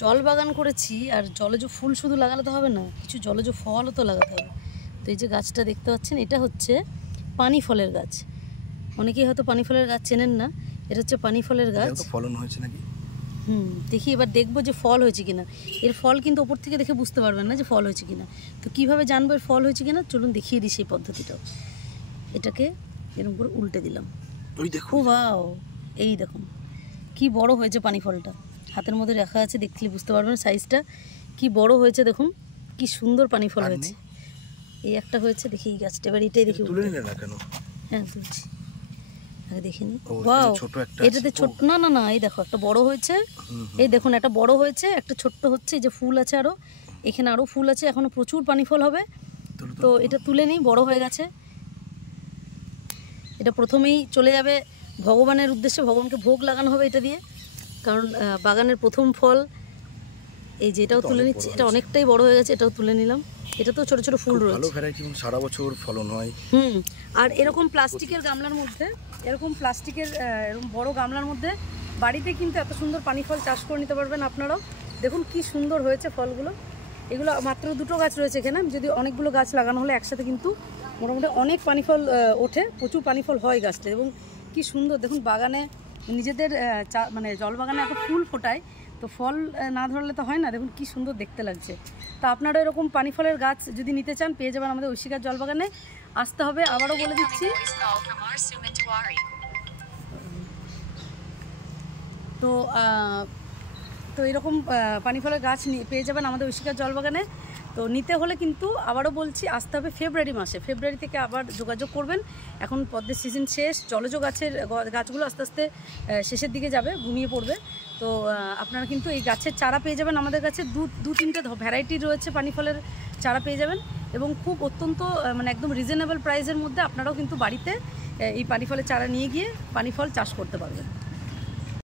জল বাগান করেছি, আর জলজ ফুল শুধু লাগালে তো হবে না, কিছু জলজ ফলও তো লাগাতে হবে। তো এই যে গাছটা দেখতে পাচ্ছেন, এটা হচ্ছে পানি ফলের গাছ। অনেকেই হয়তো পানি ফলের গাছ চেনেন না, এটা হচ্ছে পানি ফলের গাছ। ফলন হয়েছে নাকি? দেখি এবার দেখবো যে ফল হয়েছে কিনা। এর ফল কিন্তু ওপর থেকে দেখে বুঝতে পারবেন না যে ফল হয়েছে কিনা। তো কীভাবে জানবো এর ফল হয়েছে কিনা, চলুন দেখিয়ে দিই সেই পদ্ধতিটাও। এটাকে এরকম করে উল্টে দিলাম। ওই দেখো, ওয়াও, এই দেখুন কি বড় হয়েছে পানি ফলটা। হাতের মধ্যে রাখা আছে, দেখলে বুঝতে পারবেন সাইজটা কি বড় হয়েছে। দেখুন কি সুন্দর পানি ফল হয়েছে। এই একটা হয়েছে, দেখি এই গাছটা এবার এটাই দেখি। তুলে নিলে না কেন? হ্যাঁ তুলছি, আগে দেখিনি। ওয়াও, এটাতে ছোট না না না, এই দেখো একটা বড় হয়েছে। এই দেখুন একটা বড় হয়েছে, একটা ছোট্ট হচ্ছে। এই যে ফুল আছে আরো, এখানে আরো ফুল আছে, এখনো প্রচুর পানি ফল হবে। তো এটা তুলে নিই, বড় হয়ে গেছে। এটা প্রথমেই চলে যাবে ভগবানের উদ্দেশ্যে, ভগবানকে ভোগ লাগানো হবে এটা দিয়ে, কারণ বাগানের প্রথম ফল। এই যে এটাও তুলে নিচ্ছি, এটা অনেকটাই বড় হয়ে গেছে, এটাও তুলে নিলাম। এটা তো ছোট ছোট ফুল রয়েছে, ভালো ভ্যারাইটি, সারা বছর ফলন হয়। আর এরকম প্লাস্টিকের গামলার মধ্যে, এরকম প্লাস্টিকের এরকম বড় গামলার মধ্যে বাড়িতে কিন্তু এত সুন্দর পানি ফল চাষ করে নিতে পারবেন আপনারাও। দেখুন কি সুন্দর হয়েছে ফলগুলো। এগুলো মাত্র দুটো গাছ রয়েছে এখানে, যদি অনেকগুলো গাছ লাগানো হলে একসাথে কিন্তু মোটামুটি অনেক পানি ফল ওঠে, প্রচুর পানি ফল হয় গাছটা। এবং কি সুন্দর দেখুন, বাগানে নিজেদের মানে জল বাগানে এত ফুল ফোটায়, তো ফল না ধরলে তো হয় না। দেখুন কি সুন্দর দেখতে লাগছে। তা আপনারা এরকম পানি ফলের গাছ যদি নিতে চান, পেয়ে যাবেন আমাদের ঐশিকার জল বাগানে। আসতে হবে, আবারও বলে দিচ্ছি। তো তো এরকম পানি ফলের গাছ পেয়ে যাবেন আমাদের ঐশিকার জল বাগানে। তো নিতে হলে কিন্তু আবারও বলছি, আসতে হবে ফেব্রুয়ারি মাসে। ফেব্রুয়ারি থেকে আবার যোগাযোগ করবেন। এখন পদ্মের সিজন শেষ, জলজ গাছগুলো আস্তে আস্তে শেষের দিকে যাবে, ঘুমিয়ে পড়বে। তো আপনারা কিন্তু এই গাছের চারা পেয়ে যাবেন আমাদের কাছে। দু তিনটে ভ্যারাইটি রয়েছে পানি ফলের চারা পেয়ে যাবেন, এবং খুব অত্যন্ত মানে একদম রিজনেবল প্রাইসের মধ্যে আপনারাও কিন্তু বাড়িতে এই পানি ফলের চারা নিয়ে গিয়ে পানি ফল চাষ করতে পারবেন।